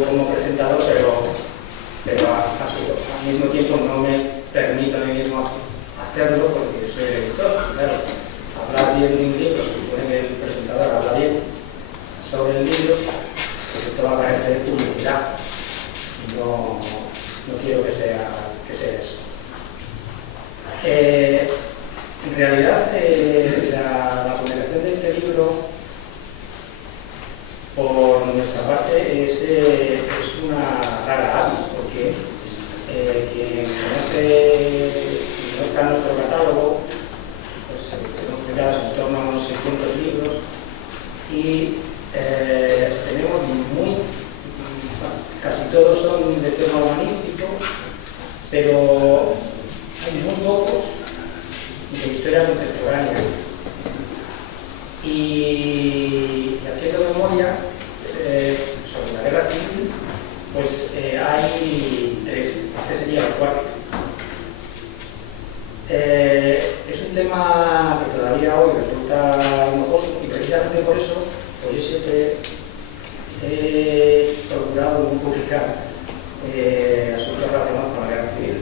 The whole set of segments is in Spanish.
participo como presentador, pero al mismo tiempo no me permito a mí mismo hacerlo porque soy el editor. Claro, hablar bien de un libro, supone que el presentador habla bien sobre el libro, pues esto va a parecer publicidad. No quiero que sea eso. En realidad, la publicación de este libro, por nuestra parte, es una rara avis, porque quien conoce, no está en nuestro catálogo, pues tenemos publicados en torno a unos 600 libros y tenemos casi todos son de tema humanístico, pero hay muy pocos de historia contemporánea. Y haciendo memoria sobre la guerra civil, pues hay 3, este sería el cuarto. Es un tema que todavía hoy resulta enojoso y precisamente por eso yo siempre he procurado no publicar asuntos relacionados con la guerra civil.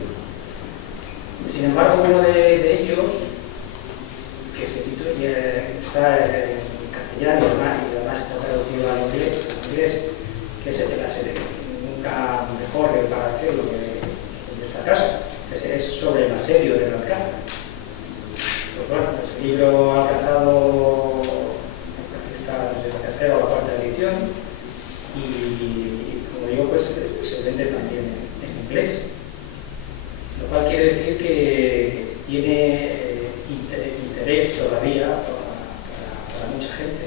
Sin embargo, uno de ellos, que se titula, está en castellano y además está traducido al inglés, que es el de la serie, nunca mejor para hacerlo que en esta casa, es sobre el asedio del Alcázar. Pues bueno, ese libro ha alcanzado, está desde la tercera o la cuarta edición y como digo, pues se vende también en inglés, lo cual quiere decir que tiene interés todavía para mucha gente.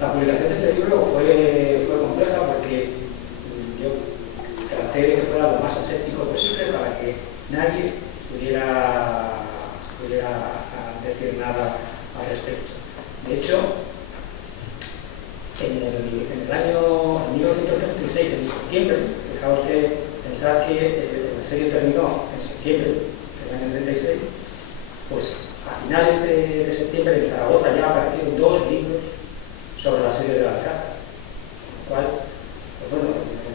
La publicación de este libro fue compleja porque yo traté de que fuera lo más aséptico posible para que nadie pudiera decir nada al respecto. De hecho, en el año 1936, en septiembre, fijaos que pensar que el asedio terminó en septiembre del año 36, pues a finales de septiembre en Zaragoza ya aparecieron 2 libros sobre el asedio del Alcázar, lo cual, pues bueno,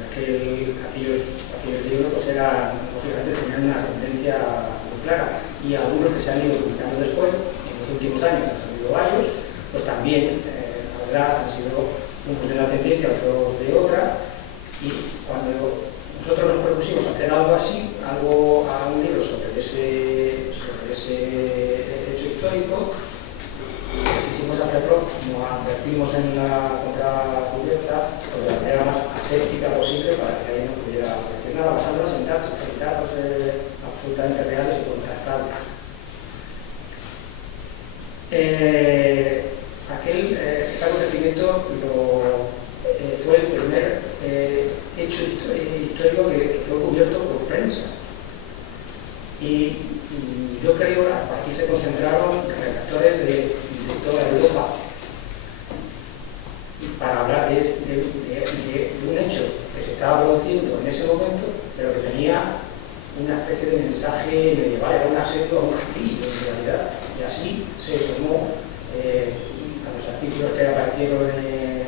aquellos libros pues lógicamente tenían una tendencia muy clara, y algunos que se han ido publicando después, en los últimos años han salido varios, pues también, la verdad, han sido unos de una tendencia, otros de otra, y cuando nosotros nos propusimos hacer algo así, a un libro sobre ese hecho histórico, quisimos hacerlo, como advertimos en la contracubierta, pues de la manera más aséptica posible para que ahí no pudiera decir nada, basándonos en datos absolutamente reales y contrastables. Ese acontecimiento fue el primer hecho histórico que fue cubierto por prensa. Y yo creo que aquí se concentraron redactores de toda Europa para hablar de un hecho que se estaba produciendo en ese momento, pero que tenía una especie de mensaje medieval, era un asedio a un castillo en realidad. Y así se tomó a los artículos que aparecieron en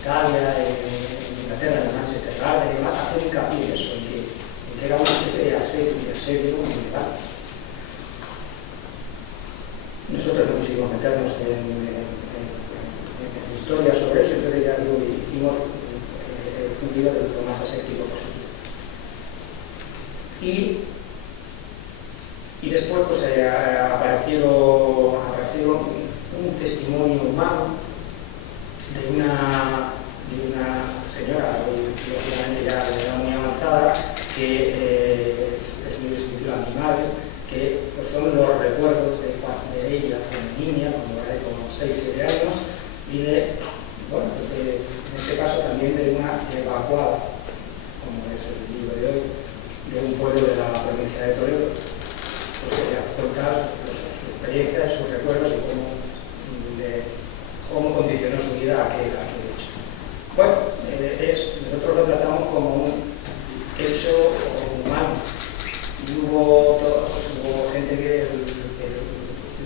Italia, en Inglaterra, en Manchester y demás, hacer hincapié en eso, en que era una especie de asedio medieval. Nosotros no quisimos meternos en historia sobre eso, entonces ya digo, hicimos un libro de lo más aséptico posible. Y después pues apareció un testimonio humano de una señora, lógicamente ya muy avanzada, que es muy escritura a mi madre, que pues, son los recuerdos de ella como niña, cuando era como 6-7 años, y bueno, pues en este caso también de una evacuada, como es el libro de hoy, de un pueblo de la provincia de Toledo, pues ella cuenta su experiencia, sus recuerdos y cómo condicionó su vida aquel hecho. Bueno, nosotros lo tratamos como un hecho humano, y hubo gente que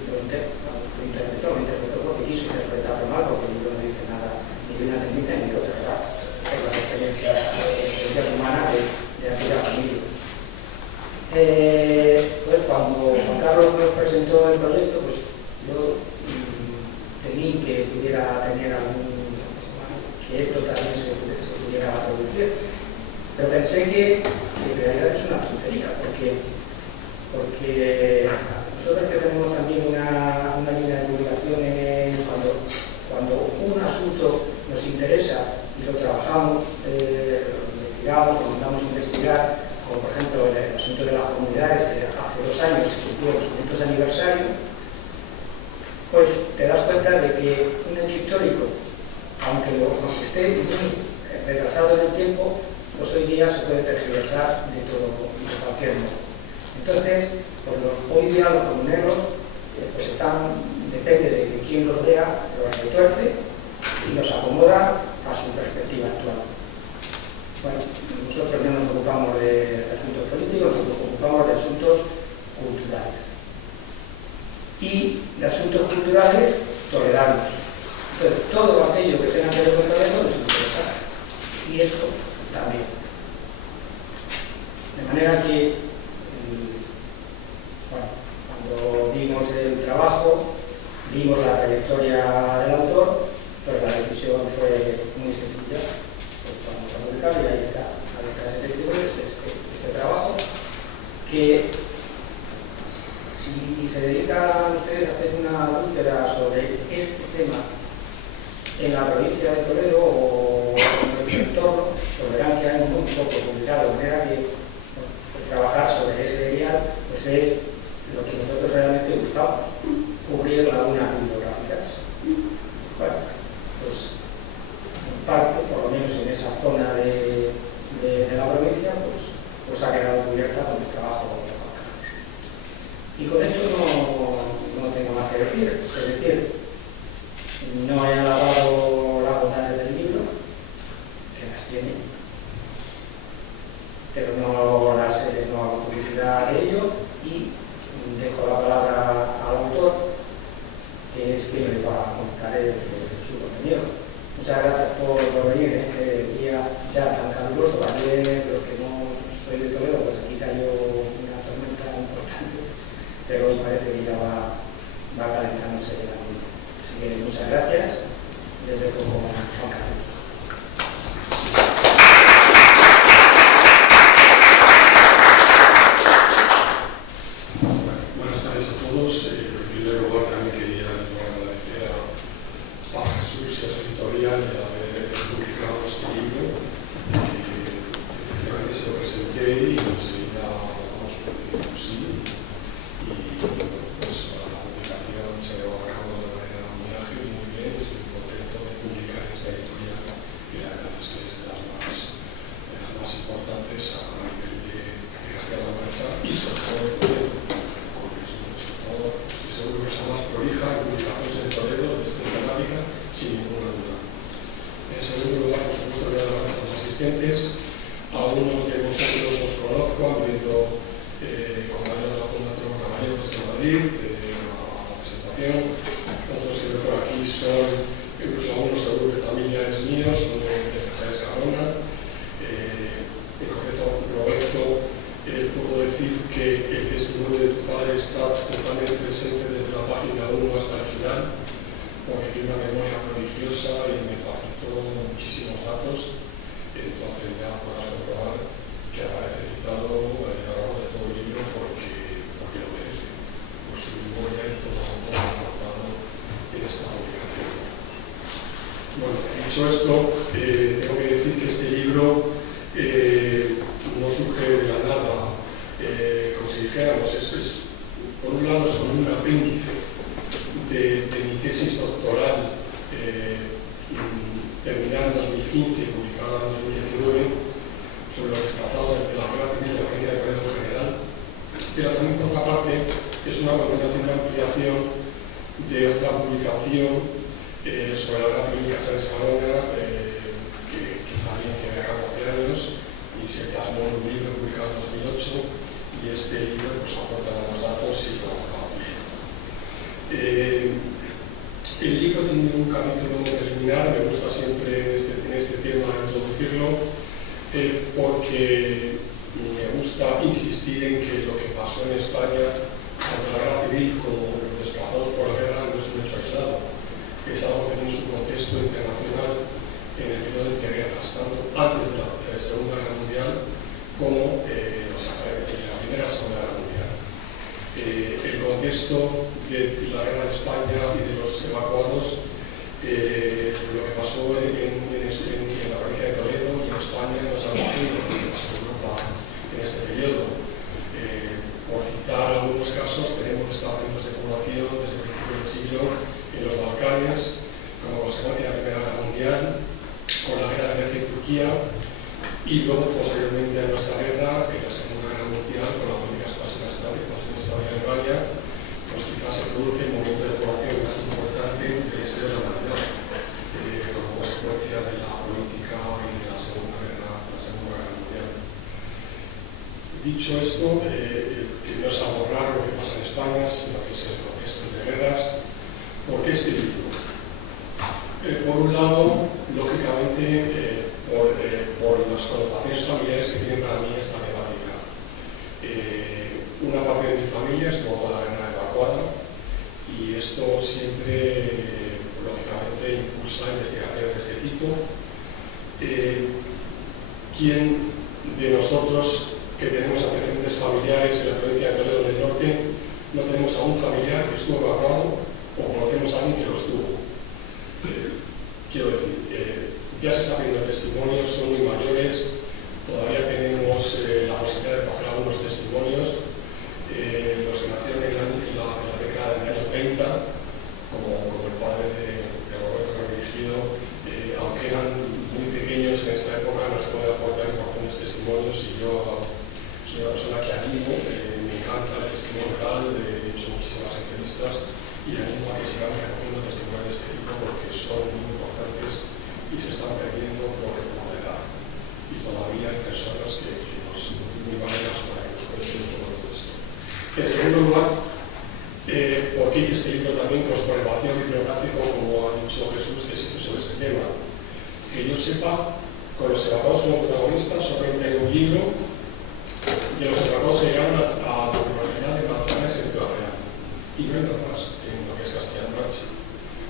lo interpretó porque quiso interpretarlo mal, porque el libro no dice nada sé que en realidad es una tontería, porque nosotros que tenemos también una línea de publicación cuando un asunto nos interesa y lo trabajamos, lo investigamos, lo mandamos a investigar, como por ejemplo el asunto de las comunidades, que hace 2 años se cumplió el 500 aniversario, pues te das cuenta de que un hecho histórico, aunque esté muy retrasado en el tiempo, pues hoy día se puede tergiversar de cualquier modo. Entonces, pues hoy día los comuneros pues depende de quién los lea, los retuerce y los acomoda a su perspectiva actual. Bueno, nosotros no nos ocupamos de asuntos políticos, nos ocupamos de asuntos culturales. Y de asuntos culturales toleramos. Entonces, todo aquello que tenga que ver con Toledo nos interesa. Y esto también. De manera que, cuando vimos el trabajo, vimos la trayectoria del autor, pues la decisión fue muy sencilla. Pues vamos a publicarlo y ahí está, ese texto, este trabajo, que si se dedican ustedes a hacer una búsqueda sobre este tema en la provincia de Toledo o en el entorno, pues verán que hay muy poco publicado, de manera que trabajar sobre ese erial pues es lo que nosotros realmente buscamos, cubrir lagunas bibliográficas. Bueno, pues en parte, por lo menos en esa zona de la provincia, pues ha quedado cubierta con el trabajo de Juan Carlos. Y con esto no tengo más que decir, es decir, no he alabado las bondades del libro, que las tiene, pero no hago publicidad de ello y dejo la palabra al autor, que es quien me va a contar su contenido. Muchas gracias por venir en este día ya tan caluroso. Ayer, los que no soy de Toledo, pues aquí cayó una tormenta importante, pero hoy parece que ya va calentándose el ambiente. Así que muchas gracias. Les dejo con Juan Carlos. Buenas tardes a todos. En primer lugar, también quería agradecer a Jesús y a su editorial de haber publicado este libro. Efectivamente se lo presenté y enseguida hablamos de sí. Y pues la publicación se llevó a cabo de manera muy ágil y muy bien. Estoy contento de publicar esta editorial, que la verdad es que es de las más importantes a nivel de Castilla-La Mancha y sobre todo de Toledo. Estoy seguro que es la más prolija en publicaciones en Toledo de esta temática, sin ninguna duda. En segundo lugar, por supuesto, voy a dar gracias a los asistentes. A algunos de vosotros os conozco, habiendo compañeros de la Fundación Caballero desde Madrid, a la presentación. Otros que veo por aquí son, incluso algunos seguro de familiares míos, son de Casa de Escalona. En concreto, Roberto, puedo decir que el testimonio de tu padre está totalmente presente desde la página 1 hasta el final, porque tiene una memoria prodigiosa y me facilitó muchísimos datos. Entonces ya podrás comprobar que aparece citado a lo largo de todo el libro porque lo merece, por su memoria y todo lo aportado en esta publicación. Bueno, dicho esto, tengo que decir que este libro no surge de la nada, como si dijéramos, por un lado es como un apéndice de mi tesis doctoral terminada en 2015 y publicada en 2019 sobre los desplazados de la Guerra Civil de la Provincia de Toledo en general, pero también por otra parte es una continuación de ampliación de otra publicación sobre la Guerra Civil de Casa de Escalona que también tiene 14 años y se plasmó en un libro publicado en 2008 y este libro pues aporta los datos y lo amplía. El libro tiene un capítulo preliminar, me gusta siempre en este tema introducirlo, porque me gusta insistir en que lo que pasó en España contra la guerra civil como los desplazados por la guerra no es un hecho aislado, es algo que tiene su contexto internacional en el periodo de guerras, tanto antes de la Segunda Guerra Mundial como de la Primera y la Segunda Guerra Mundial. El contexto de la guerra de España y de los evacuados, lo que pasó en la provincia de Toledo y en España no es algo que lo que pasó en Europa en este periodo. Por citar algunos casos, tenemos desplazamientos de población desde principios del siglo en los Balcanes, como consecuencia de la Primera Guerra Mundial, con la guerra de Grecia y Turquía, y luego posteriormente a nuestra guerra, en la Segunda Guerra Mundial, con la política expansionista de Alemania, pues quizás se produce el momento de población más importante de la historia de la humanidad, como consecuencia de la política y de la Segunda Guerra Mundial. Dicho esto, que no es algo raro lo que pasa en España, sino que es el contexto de guerras. ¿Por qué este libro? Por un lado, lógicamente, por las connotaciones familiares que tiene para mí esta temática. Una parte de mi familia estuvo toda la guerra evacuada y esto siempre, lógicamente, impulsa investigaciones de este tipo. ¿Quién de nosotros que tenemos antecedentes familiares en la provincia de Toledo del Norte no tenemos a un familiar que estuvo evacuado o conocemos a alguien que lo estuvo? Quiero decir, ya se está viendo testimonios, son muy mayores, todavía tenemos la posibilidad de coger algunos testimonios, los que nacieron en la década del año 30, como el padre de Roberto que me he dirigido, aunque eran muy pequeños en esta época, nos puede aportar importantes testimonios y yo soy una persona que animo, me encanta el testimonio oral, he hecho muchísimas entrevistas y animo a que sigamos recogiendo testimonios de este tipo porque son muy importantes y se están perdiendo por la edad. Y todavía hay personas que nos muy valeras para que nos cuenten todo esto. En segundo lugar, ¿por qué hice este libro también? Pues por el vacío bibliográfico, como ha dicho Jesús, que existe sobre este tema. Que yo sepa, con los evacuados como protagonistas, solamente hay un libro de los evacuados que llegaron a la Universidad de Manzanares en Ciudad Real. Y no hay nada más en lo que es Castilla-La Mancha.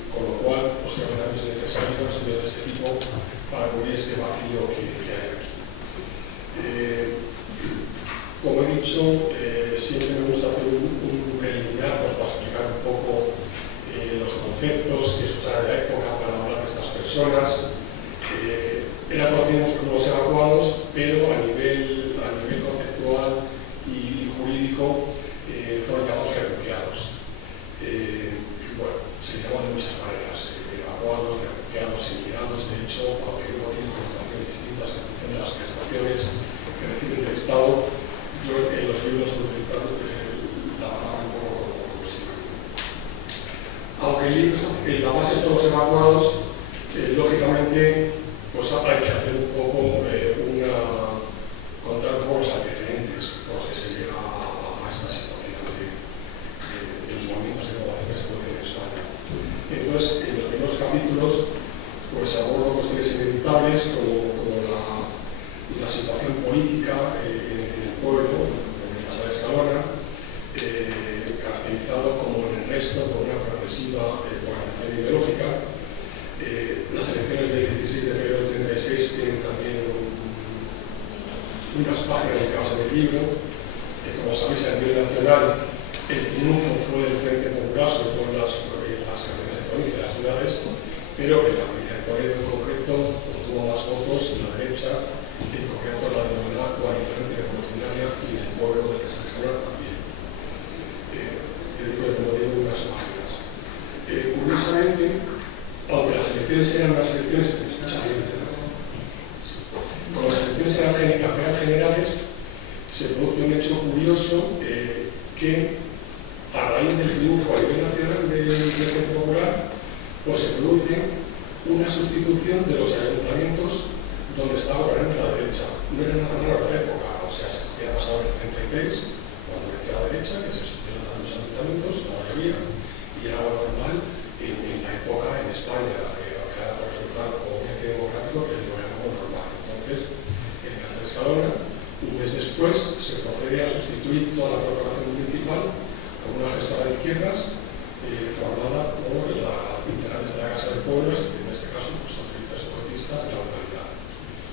Con lo cual, pues creo que también es necesario un estudio de este tipo para cubrir este vacío que hay aquí. Como he dicho, siempre me gusta hacer un preliminar pues, para explicar un poco los conceptos que se usaban en la época para hablar de estas personas. Eran conocidos como los evacuados, pero a nivel conceptual y jurídico fueron llamados refugiados. Bueno, se llaman de muchas maneras, evacuados, refugiados, emigrados. De hecho, aunque luego tienen connotaciones distintas en función de las prestaciones que recibe el Estado, yo en los libros he utilizado la palabra un poco inclusiva. Aunque el libro la base son los evacuados, lógicamente pues hay que hacer un poco contar un poco los antecedentes por los que se llega a esta situación de los movimientos de población que se producen en España. Entonces, en los primeros capítulos pues abordo cuestiones inevitables como la situación política en el pueblo, en el Casa de Escalona, caracterizado como en el resto por una progresiva polarización ideológica. Las elecciones del 16 de febrero del 36 tienen también unas páginas dedicadas en el libro. Como sabéis, a nivel nacional, el triunfo fue del Frente Popular, sobre todo en las cabezas de provincia de las ciudades, pero en la provincia de Toledo en concreto obtuvo más votos en la derecha, en concreto la denominada coalición revolucionaria y en el pueblo del que se Escalona también. Dedico, como digo, unas páginas. Curiosamente, aunque las elecciones eran unas elecciones, como las elecciones eran generales, se produce un hecho curioso que a raíz del triunfo a nivel nacional del Frente Popular, pues se produce una sustitución de los ayuntamientos donde estaba gobernando la derecha. No era nada raro en la época, o sea, se había pasado en el 33, cuando venció la derecha, que se sustituyeron también los ayuntamientos, la mayoría, y era algo normal en la época en España, que ahora puede resultar obviamente democrático, pero digo, era algo normal. Entonces, en Casa de Escalona, un mes después, se procede a sustituir toda la corporación municipal con una gestora de izquierdas formada por la integrantes de la Casa del Pueblo, en este caso, pues, socialistas y sujetistas de la localidad.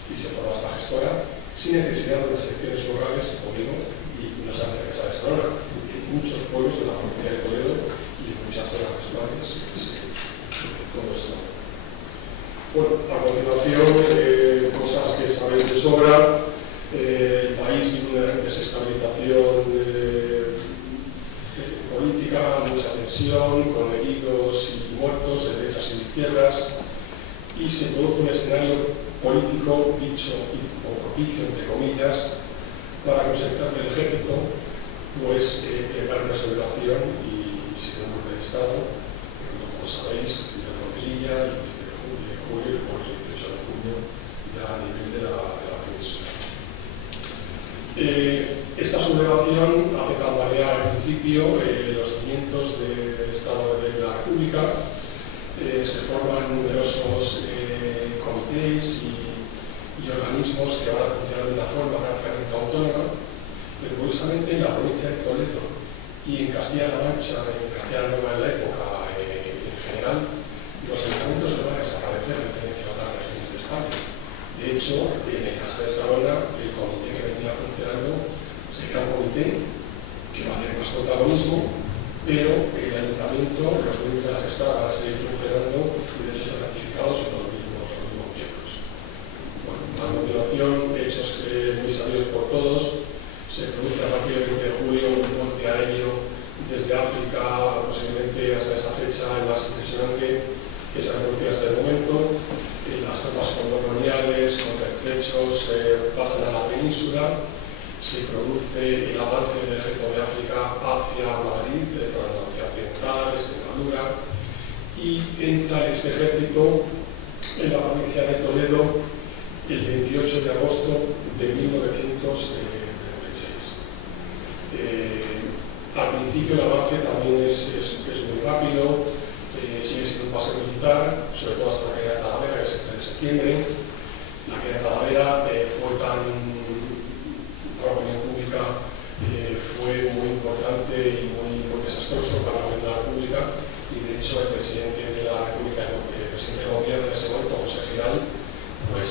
Y se forma esta gestora sin necesidad de unas elecciones locales, como digo, y no solamente que se Escalona, en muchos pueblos de la provincia de Toledo y en muchas zonas de España se sucede todo esto. Bueno, a continuación, cosas que sabéis de sobra. El país vive una desestabilización política, mucha tensión, con heridos y muertos de derechas y de izquierdas, y se produce un escenario político dicho o propicio, entre comillas, para que el sector del ejército pues prepare una sublevación y se dé un golpe de Estado, como sabéis, desde Formelilla y desde julio por el 18 de junio ya a nivel de la península. Esta sublevación hace tambalear al principio los cimientos del Estado de la República. Se forman numerosos comités y organismos que van a funcionar de una forma prácticamente autónoma, pero curiosamente en la provincia de Toledo y en Castilla-La Mancha, en Castilla-La Nueva en la época en general, los ayuntamientos no van a desaparecer en referencia a otras regiones de España. De hecho, en el caso de Escalona, el comité que venía funcionando será un comité que va a tener más protagonismo, pero el ayuntamiento, los miembros de la gestora van a seguir funcionando y de hecho son ratificados por los mismos miembros. Bueno, a continuación, hechos muy sabidos por todos, se produce a partir del 20 de julio un puente aéreo desde África, posiblemente hasta esa fecha el más impresionante que se ha producido hasta el momento. Las tropas coloniales con pertrechos pasan a la península. Se produce el avance del ejército de África hacia Madrid, por Andalucía Occidental, Extremadura, y entra este ejército en la provincia de Toledo el 28 de agosto de 1936. Al principio el avance también es muy rápido, sigue siendo un paso militar, sobre todo hasta la caída de Talavera, que es el 3 de septiembre. La caída de Talavera fue tan, para la opinión pública, fue muy importante y muy desastroso para la República, y de hecho el presidente de la República, el presidente del gobierno en ese momento, José Giral, pues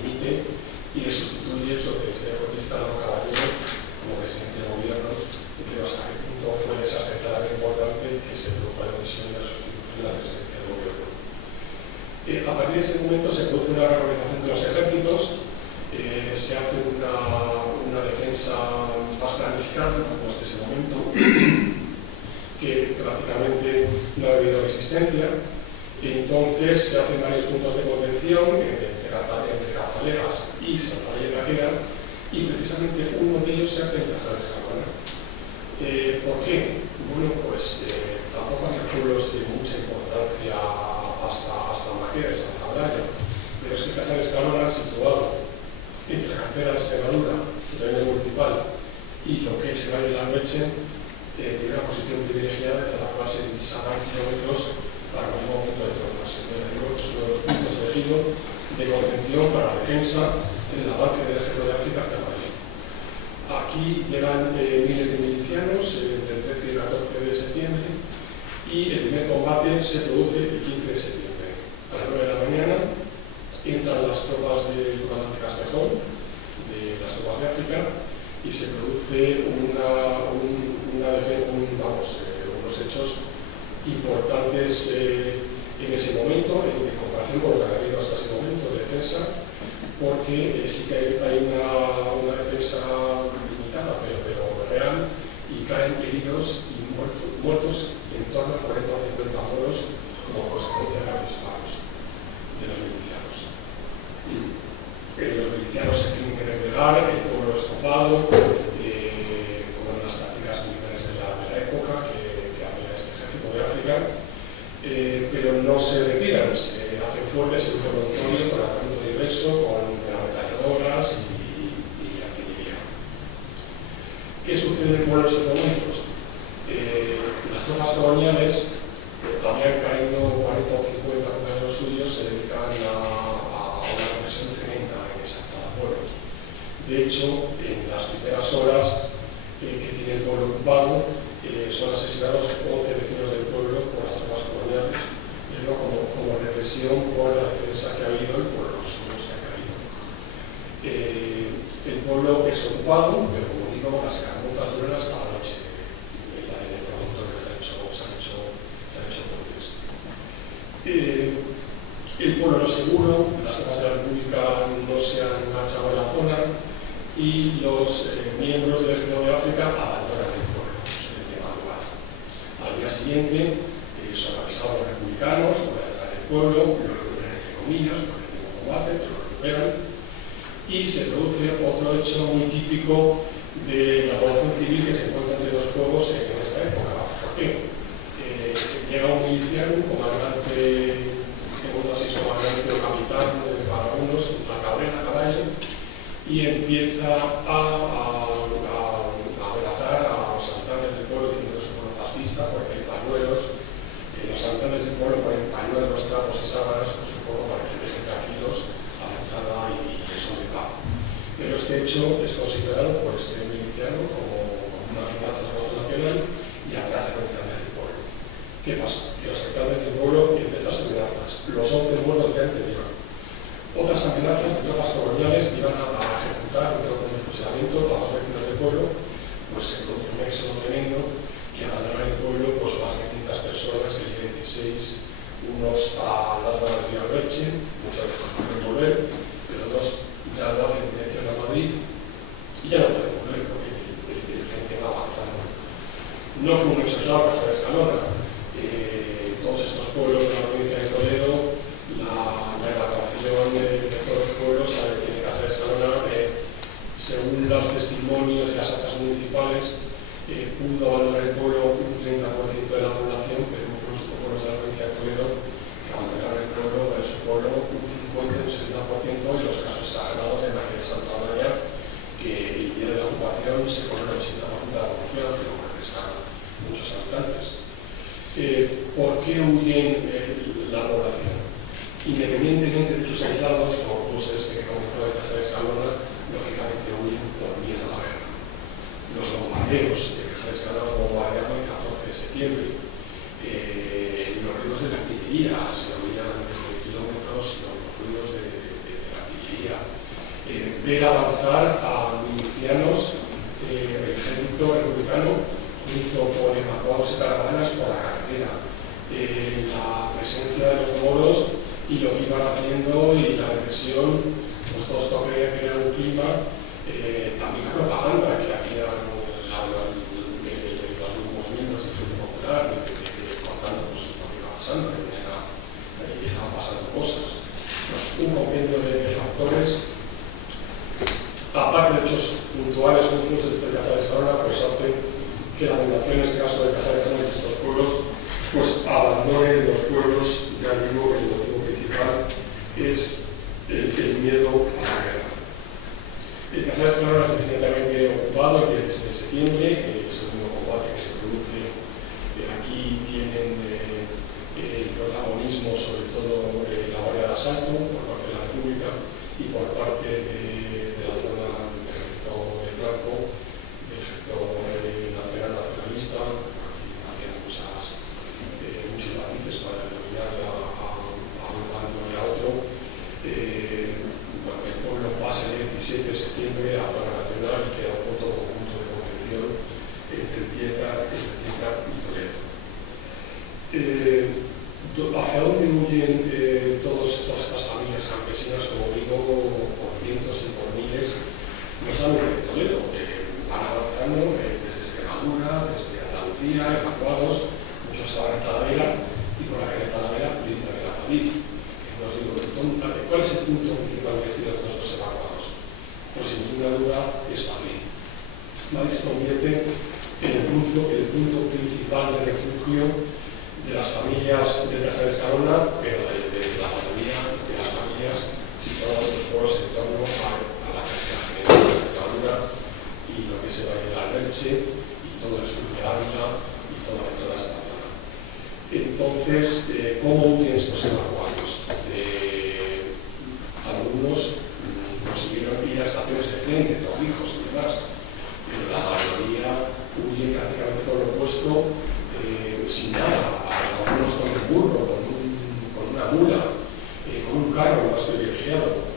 dimite y le sustituye el socialista y ecologista Álvaro Caballero como presidente del gobierno, y creo hasta qué punto fue el desastre tan importante que se produjo la dimisión y la sustitución de la presidencia del gobierno. A partir de ese momento se produce una reorganización de los ejércitos, se hace una defensa más planificada, como hasta ese momento, que prácticamente no ha habido resistencia. Entonces se hacen varios puntos de contención entre Cazalegas y Santa María de la Queda, y precisamente uno de ellos se hace en Casa de Escalona. ¿Por qué? Bueno, pues tampoco había pueblos de mucha importancia hasta Maqueda y Santa Blaya, pero es que Casa de Escalona, situado entre la cantera de Extremadura, su terreno municipal, y lo que es el Valle de la Noche, tiene una posición privilegiada desde la cual se divisaban kilómetros para cualquier momento de tropas. Entonces, digo que es uno de los puntos elegidos de contención para la defensa del avance del ejército de África hacia Madrid. Aquí llegan miles de milicianos entre el 13 y el 14 de septiembre, y el primer combate se produce el 15 de septiembre. A las 9 de la mañana entran las tropas del comandante Castejón, de las tropas de África, y se produce unos hechos importantes en ese momento, en comparación con lo que ha habido hasta ese momento de defensa, porque sí que hay una defensa limitada, pero real, y caen heridos y muertos en torno a 40 o 50 moros como consecuencia de los disparos de los milicianos. Los milicianos se tienen que replegar, el pueblo es copado, toman las tácticas militares de la época que hacía este ejército de África, pero no se retiran, se hacen fuertes en un territorio con armamento diverso, con ametralladoras y artillería. ¿Qué sucede en esos momentos? Las tropas coloniales habían caído 40 o 50 compañeros suyos, se dedican a una represión tremenda en esa entrada a pueblos. De hecho, en las primeras horas que tiene el pueblo ocupado, son asesinados 11 vecinos del pueblo por las tropas coloniales, como represión por la defensa que ha habido y por los suyos que han caído. El pueblo es ocupado, pero como digo, las escaramuzas duran hasta la noche. El producto que se han hecho fuertes. El pueblo no es seguro, las tropas de la República no se han marchado en la zona y los miembros del Ejército de África abandonan el pueblo, de madrugada. Al día siguiente son avisados los republicanos, van a entrar en el pueblo, lo recuperan entre comillas, porque tienen combate, pero lo recuperan. Y se produce otro hecho muy típico de la población civil que se encuentra entre dos fuegos en esta época. ¿Por qué? Llega un miliciano, un comandante, que fue así su comandante o capitán para algunos, una cabrera a caballo, y empieza a amenazar a los habitantes del pueblo diciendo que es un pueblo fascista porque hay pañuelos. Los habitantes del pueblo ponen pañuelos, trapos y sábanas, pues un poco para que dejen tranquilos a la entrada y son de paz. Pero este hecho es considerado por este miliciano como una amenaza a la causa nacional y amenaza con entender el pueblo. ¿Qué pasa? Que los habitantes del pueblo, y entre estas amenazas, los 11 muertos de anterior, otras amenazas de tropas coloniales que iban a ejecutar un orden de fusilamiento a los vecinos del pueblo, pues se produce un éxodo tremendo que abandonan el pueblo pues más de 500 personas, el día 16, unos al lado del río Alberche, muchos de estos pueden volver, pero dos ya lo hacen en dirección a Madrid y ya no pueden volver porque el frente va avanzando. No fue un hecho aislado Casa de Escalona. Todos estos pueblos de la provincia de Toledo, la evacuación de todos los pueblos, sabe que en Casa de Escalona, según los testimonios y las actas municipales, pudo abandonar el pueblo un 30% de la población, pero muchos pueblos de la provincia de Toledo que abandonaron el pueblo, en su pueblo, un 50, un 60%, y los casos exagerados de Marqués de Santa Olaya, que el día de la ocupación se pone el 80% de la población, que no regresan muchos habitantes. ¿Por qué huyen la población? Independientemente de hechos aislados, como pudo ser este que comentaba en Casa de Escalona, lógicamente huyen por miedo a la guerra. Los bombardeos de Casa de Escalona fue bombardeado el 14 de septiembre. Los ruidos de la artillería se oían desde kilómetros, los ruidos de la artillería. Ver avanzar a milicianos, el ejército republicano, junto con evacuados y caravanas por la carretera, la presencia de los moros y lo que iban haciendo y la represión, pues todo esto creía que era un clima, también la propaganda que hacían los grupos miembros del Frente Popular, contando pues, lo que iba pasando, que estaban pasando cosas. Un compendio de factores, aparte de hechos puntuales, muchos de esta Casa de Escalona, pues hacen que la población, en este caso de Casa de Escalona y de estos pueblos, pues abandonen los pueblos. Ya digo que el motivo principal es el miedo a la guerra. Casa de Escalona es definitivamente ocupado el 16 de septiembre, el segundo combate que se produce. Aquí tienen el protagonismo, sobre todo la Guardia de Asalto, por parte de la República y por parte de la zona del ejército de Franco, del ejército nacionalista. Aquí había muchos matices para determinar a un bando y a otro. El pueblo pasa el 17 de septiembre a la zona nacional y queda un punto de contención entre Tieta y Toledo. ¿Hacia dónde huyen todas estas familias campesinas, como digo, por cientos y por miles? No solamente de Toledo, van avanzando desde Extremadura, desde Andalucía, evacuados, muchos estaban en Talavera y por la calle de Talavera vienen también a Madrid. Entonces digo, ¿cuál es el punto principal de destino de todos estos evacuados? Pues sin ninguna duda es Madrid. Madrid se convierte en el punto principal de refugio de las familias de Casa de Escalona, pero de la mayoría de las familias situadas en los pueblos en torno a la carretera general de Extremadura y lo que se va a ir al Alberche y todo el sur de Ávila y toda esta zona. Entonces, ¿cómo huyen estos evacuados? Algunos consiguieron ir a estaciones de tren, de Torrijos y demás, pero la mayoría huyen prácticamente con lo opuesto, sin nada, algunos con un burro, con una mula, con un carro más privilegiado.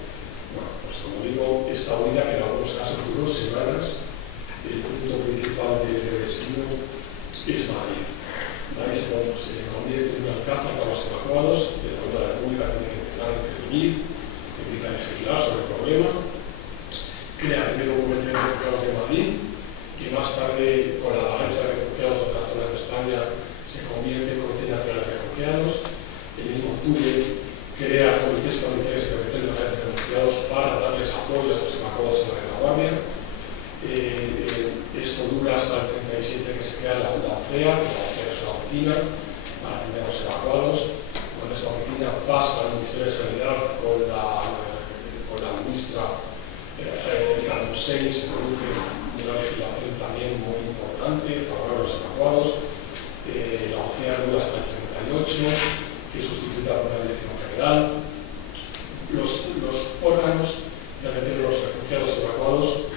Bueno, pues como digo, esta huida, que en algunos casos duró semanas, el punto principal de destino es Madrid. Madrid se convierte en un alcázar para los evacuados, el gobierno de la República tiene que empezar a intervenir, empieza a legislar sobre el problema, crea primero un comité de refugiados de Madrid, que más tarde, con la avalancha de refugiados de otras zonas de España, se convierte en Comité Nacional de Refugiados. El mismo octubre crea comités provinciales y comités locales de refugiados para darles apoyo a los evacuados en la retaguardia. Esto dura hasta el 37, que se crea la OCEA, que la OCEA es una oficina para atender a los evacuados. Cuando esta oficina pasa al Ministerio de Sanidad con la ministra Federica Montseny, se produce una legislación también muy importante favorable a los evacuados. La OCEA dura hasta el 38, que es sustituida por una dirección general. Los órganos de atención a los refugiados evacuados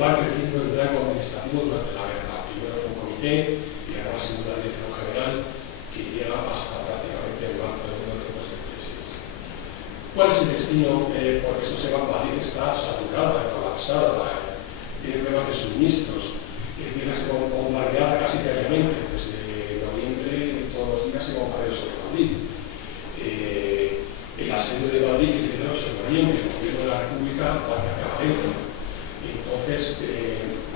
van creciendo en rango administrativo durante la guerra. Primero fue un comité y además en una dirección general que llega hasta prácticamente el marzo de 1936. ¿Cuál es el destino? Porque esto se va, Madrid está saturada, colapsada, tiene problemas de suministros, empieza a ser bombardeada casi diariamente. Desde noviembre todos los días se bombardea sobre Madrid. El asedio de Madrid empieza el 8 de noviembre, el gobierno de la República parte hacia Valencia. Entonces,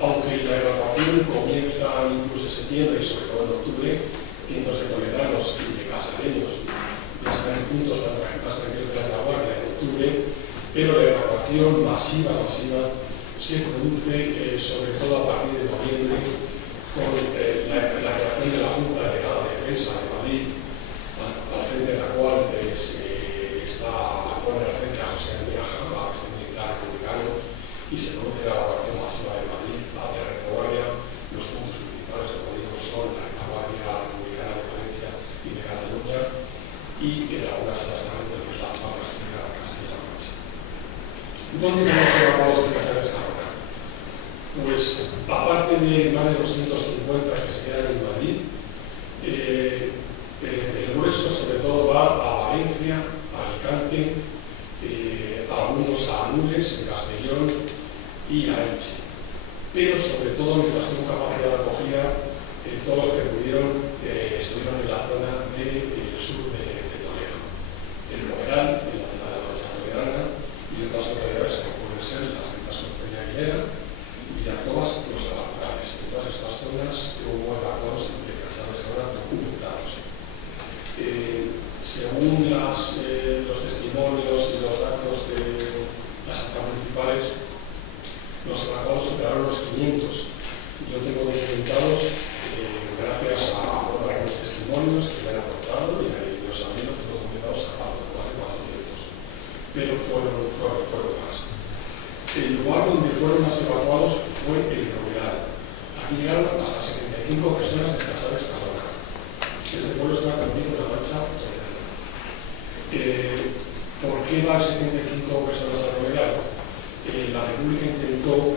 aunque la evacuación comienza incluso en septiembre y sobre todo en octubre, cientos de toledanos y de casareños ya están en puntos más tranquilos de la retaguardia en octubre, pero la evacuación masiva se produce sobre todo a partir de noviembre con la creación de la Junta Delegada de Defensa de Madrid, al frente de la cual pone al frente a José Almeaja, a este militar republicano, y se produce la evacuación masiva de Madrid hacia la retaguardia. Los puntos principales, como digo, son la retaguardia republicana de Valencia y de Cataluña, y en algunas de las también de la actual Castilla-La Mancha. ¿Dónde van los evacuados de Casa de Escalona? Pues, aparte de más de 250 que se quedan en Madrid, el grueso sobre todo va a Valencia, a Alicante, algunos a Anules, en Castellón, y a Elche. Pero sobre todo, mientras tuvo capacidad de acogida, todos los que pudieron estuvieron en la zona del sur de Toledo, el Romeral, en la zona de la Mancha Toledana, y otras localidades como pueden ser las Ventas con Peña Aguilera y Villatobas y los Alaparales. En todas estas zonas hubo evacuados de Casa de Escalona documentados. Según los testimonios y los datos de las actas municipales, los evacuados superaron los 500. Yo tengo documentados, gracias a algunos testimonios que me han aportado, y los amigos tengo documentados a más de 400, pero fueron más. El lugar donde fueron más evacuados fue el Romeral. Aquí llegaron hasta 75 personas de Casa de Escalona. Este pueblo está contigo en la Mancha Toledana. ¿Por qué van 75 personas al Romeral? La República intentó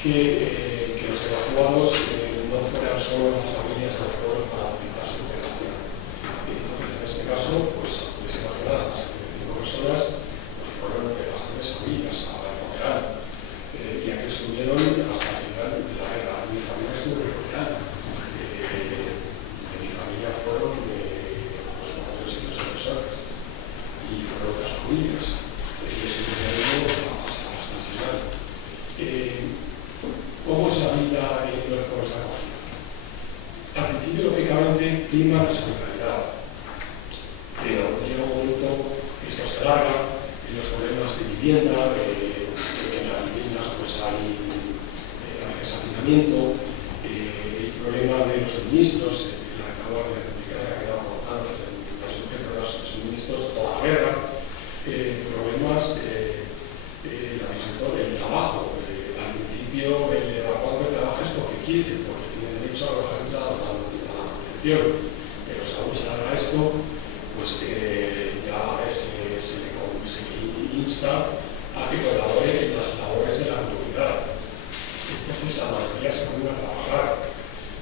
que los evacuados no fueran solo las familias a los pueblos para facilitar su integración. Entonces, en este caso, pues les imaginan hasta 75 personas, pues fueron bastantes familias a Romeral. Y aquí estuvieron hasta el final de la guerra. Mi familia estuvo en Romeral. De mi familia fueron pues, como 200 personas. Y fueron otras familias. Y estuvieron hasta el final. ¿Cómo es la vida en los pueblos de acogida? Al principio, lógicamente, prima la solidaridad, pero llega un momento que esto se alarga y los problemas de vivienda, en las viviendas pues hay a veces hacinamiento, el problema de los suministros, la retaguardia republicana que ha quedado cortada, los suministros toda la guerra, problemas, el trabajo. Al principio el evacuado que trabaja es porque quiere, porque tiene derecho a alojamiento a la manutención, pero según se haga esto, pues ya se insta a que colabore en las labores de la comunidad. Entonces la mayoría se ponen a trabajar,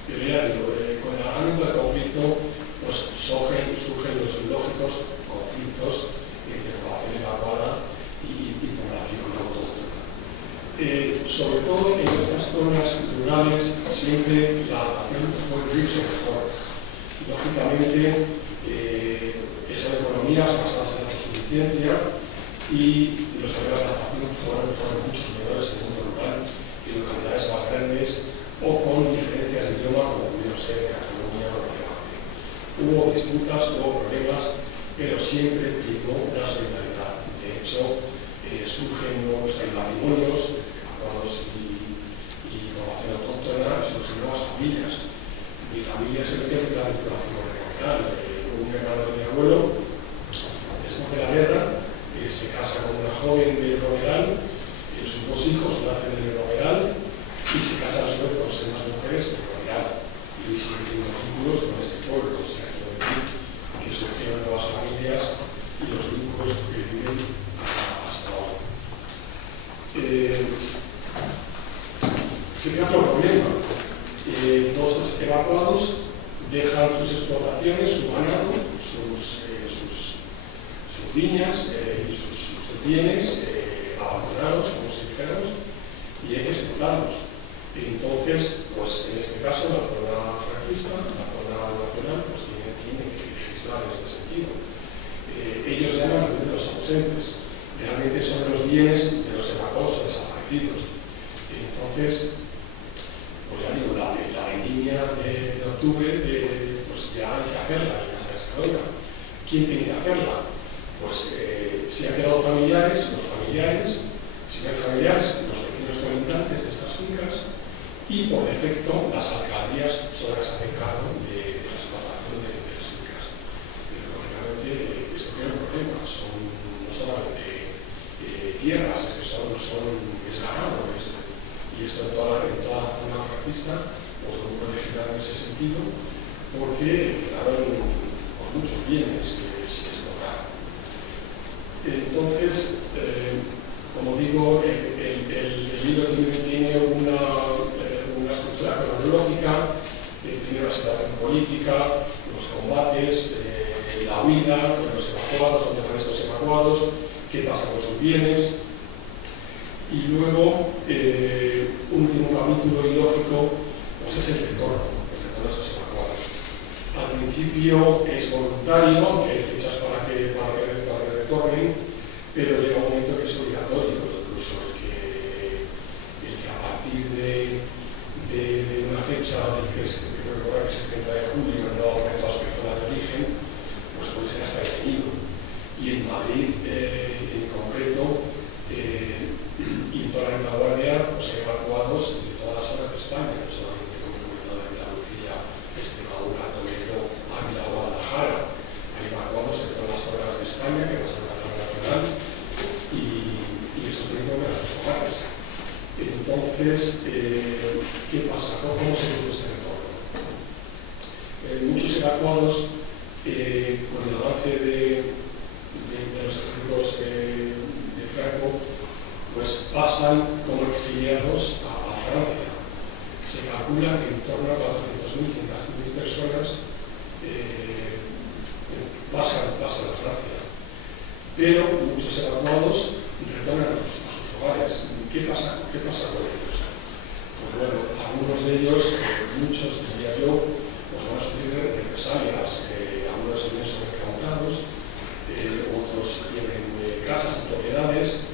pero ya digo, con el aumento del conflicto pues surgen los lógicos conflictos entre población evacuada y población sobre todo en estas zonas rurales siempre la adaptación fue mucho mejor. Lógicamente, son economías basadas en la autosuficiencia y los niveles de adaptación fueron muchos menores en el mundo rural y localidades más grandes o con diferencias de idioma como pudieron ser en Cataluña o en Levante. Hubo disputas, hubo problemas, pero siempre primó la solidaridad. De hecho, surgen nuevos matrimonios, acuerdos y formación autóctona, y surgen nuevas familias. Mi familia se metió en la vinculación regional. Un hermano de mi abuelo, después de la guerra, se casa con una joven de Romeral, sus dos hijos nacen en Romeral y se casan a su vez con más mujeres de Romeral. Y siguen teniendo vínculos con este pueblo. O sea, quiero decir que surgieron nuevas familias y los vínculos que viven hasta hoy. Se crea otro problema. Todos estos evacuados dejan sus explotaciones, su ganado, sus viñas y sus bienes abandonados, como si dijéramos, y hay que explotarlos. Entonces, pues en este caso, la zona franquista, la zona nacional, pues tiene que legislar en este sentido. Ellos llaman de los ausentes, realmente son los bienes de los evacuados o desaparecidos. Entonces, pues ya digo, la vendimia de octubre, pues ya hay que hacerla en Casa Pescadora. ¿Quién tiene que hacerla? Pues si han quedado familiares, los familiares, si no hay familiares, los vecinos colindantes de estas fincas, y por defecto las alcaldías son las que hacen cargo de la explotación de las fincas. Pero lógicamente esto crea un problema, son no solamente tierras, es que es ganado, y esto en toda la zona franquista pues no puede legislar en ese sentido porque quedaron pues, muchos bienes sin explotar. Entonces, como digo, el libro tiene una estructura cronológica, primero la situación política, los combates, la huida, los evacuados, dónde van estos evacuados, qué pasa con sus bienes. Y luego, un último capítulo ilógico, pues es el retorno de estos evacuados. Al principio es voluntario, que hay fechas para que retornen, pero llega un momento que es obligatorio, incluso el que a partir de una fecha, que creo que es el 30 de julio, no momento a su zona de origen, pues puede ser hasta detenido. Y en Madrid, en concreto, y en toda la retaguardia pues hay evacuados de todas las zonas de España, no solamente como he comentado de Andalucía, Extremadura, Toledo, Ávila, Guadalajara. Hay evacuados de todas las zonas de España que pasan a la zona nacional y estos tienen que volver a sus hogares. Entonces, ¿qué pasa? ¿Cómo se produce este retorno? Muchos evacuados, con el avance de los ejércitos de Franco, pues pasan como exiliados a Francia. Se calcula que en torno a 400.000, 500.000 personas pasan a Francia. Pero muchos evacuados retornan a sus hogares. ¿Qué pasa con ellos? Pues bueno, algunos de ellos, muchos diría yo, pues van a sufrir represalias. Algunos de esos bienes son incautados, otros tienen casas y propiedades.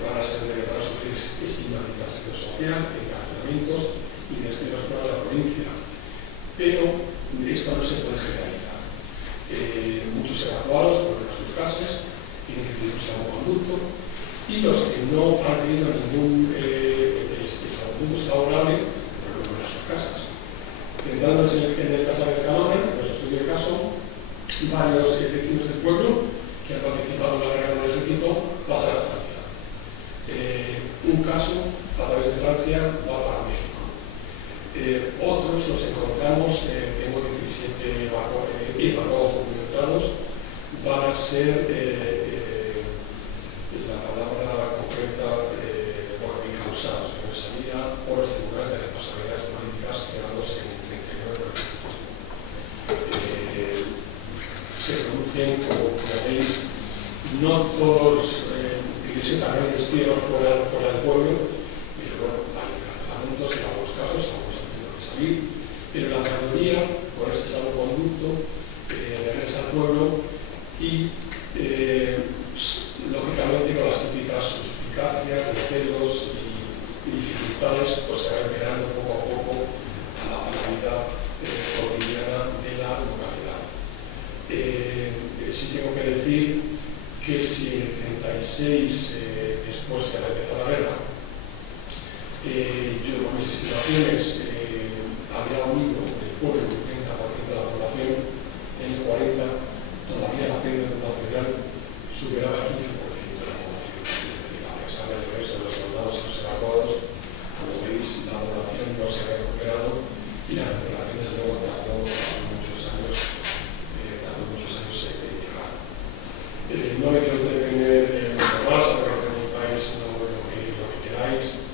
Van a sufrir estigmatización social, encarcelamientos y destinos fuera de la provincia. Pero esto no se puede generalizar. Muchos evacuados vuelven a sus casas, tienen que pedir un salvoconducto, y los que no han tenido ningún salvoconducto favorable vuelven a sus casas. Centrándonos en el caso de Escalona, en nuestro estudio de caso, varios vecinos del pueblo que han participado en la guerra con el ejército pasan a Francia. Un caso, a través de Francia, va para México. Otros los encontramos, tengo 17 evacuados documentados, van a ser, la palabra concreta, encausados, que les salía por los tribunales de responsabilidades políticas creados en el 39 por el fascismo. Se producen, como veis, no todos. Que se también destierros fuera del pueblo, pero bueno, hay encarcelamientos en algunos casos, algunos han tenido que salir, pero la mayoría, con este salvoconducto, regresa al pueblo y, lógicamente, con las típicas suspicacias, recelos y dificultades, pues se va integrando poco a poco a la vida cotidiana de la localidad. Sí tengo que decir que si en el 36, después de haber empezado la guerra, yo con mis estimaciones había huido del pueblo un 30% de la población, en el 40 todavía la pérdida poblacional superaba el 15% de la población. Es decir, a pesar del regreso de los soldados y los evacuados, como veis, la población no se ha recuperado y la recuperación, desde luego, tardó muchos años en llegar. No me quiero entretener mucho más, a lo que preguntáis lo que queráis.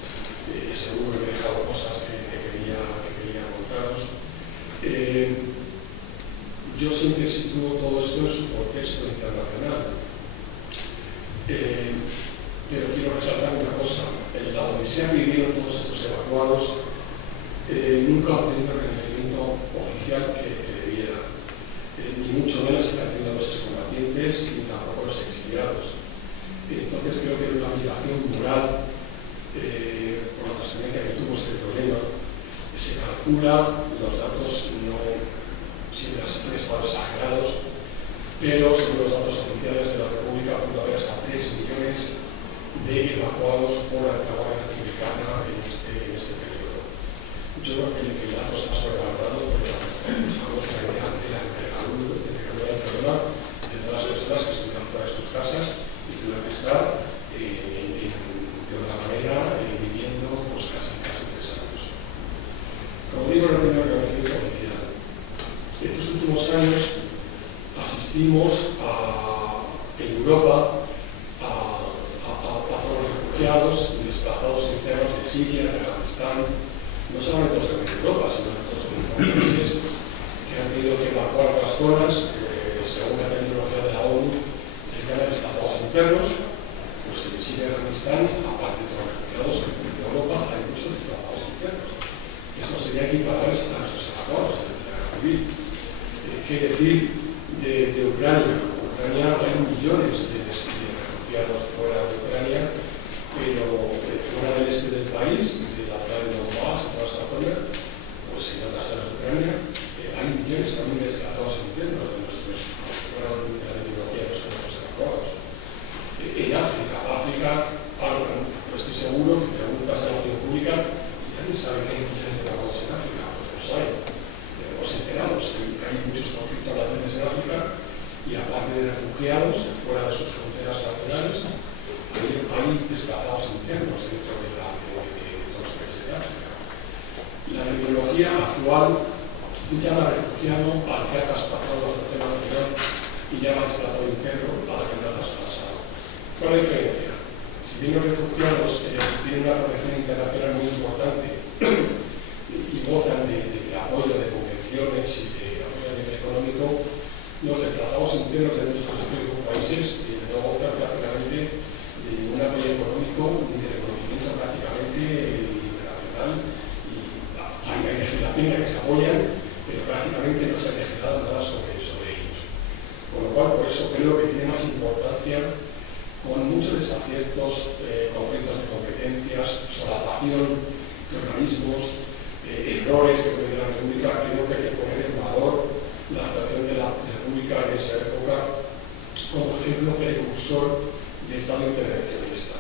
Seguro que he dejado cosas que quería contaros. Yo siempre sitúo todo esto en su contexto internacional, pero quiero resaltar una cosa: la odisea que vivieron todos estos evacuados nunca ha obtenido el reconocimiento oficial que debiera, ni mucho menos que ha tenido los excombatientes ni tampoco los exiliados. Entonces creo que una obligación moral, por la trascendencia que tuvo este problema, se calcula, los datos no siempre han estado exagerados, pero según los datos oficiales de la República pudo haber hasta 3 millones de evacuados por la retaguardia republicana en este periodo. Yo creo que el dato está sobrevalorado porque nos hagamos una idea de la envergadura del problema, de todas las personas que estuvieron fuera de sus casas y tuvieron que estar de otra manera viviendo pues casi 3 años. Como digo, no tiene reconocimiento oficial. Estos últimos años asistimos en Europa a todos los refugiados y desplazados internos de Siria, de Afganistán, no solamente los que viven en Europa, sino de otros países que han tenido que evacuar otras zonas, según la terminología de la ONU, se llaman desplazados internos. Pues en Siria y Afganistán, aparte de los refugiados que viven en Europa, hay muchos desplazados internos. Esto sería equiparables a nuestros evacuados de la guerra civil. ¿Qué decir de Ucrania? Ucrania, hay millones de refugiados fuera de Ucrania, pero fuera del este del país, de la ciudad de Donbass, toda esta zona, pues en otras zonas de Ucrania, hay millones también de desplazados internos de nuestros, que fueron de la terminología de nuestros evacuados. En África, pues estoy seguro que preguntas a la opinión pública y nadie sabe que hay millones de evacuados en África, pues los hay. Nos enteramos que hay muchos conflictos latentes en África y aparte de refugiados fuera de sus fronteras nacionales, hay desplazados internos dentro de todos los países de África. La terminología actual llama refugiado al que ha traspasado la frontera nacional y llama desplazado interno a la que no ha traspasado. ¿Cuál es la diferencia? Si bien los refugiados tienen una protección internacional muy importante y gozan de apoyo de convenciones y de apoyo a nivel económico, los desplazados internos de nuestros países no gozan prácticamente de ningún apoyo económico ni de reconocimiento prácticamente internacional. Y hay legislación en la que se apoyan, pero prácticamente no se ha legislado nada sobre ellos. Con lo cual, por eso creo que tiene más importancia, con muchos desaciertos, conflictos de competencias, solapación de organismos, errores que cometió la República. Creo que hay que poner en valor la actuación de la República en esa época como ejemplo precursor de Estado intervencionista.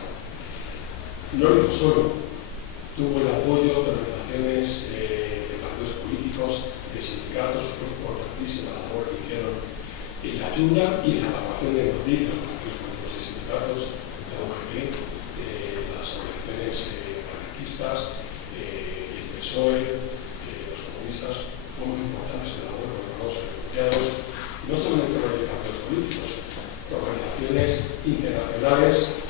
No lo hizo solo, tuvo el apoyo de organizaciones de partidos políticos, de sindicatos. Fue importantísima la labor que hicieron en la ayuda y en la evaluación de los partidos políticos y sindicatos, la UGT, las organizaciones anarquistas, el PSOE, los comunistas. Fue muy importante su labor con los refugiados, no solamente por los partidos políticos, por organizaciones internacionales,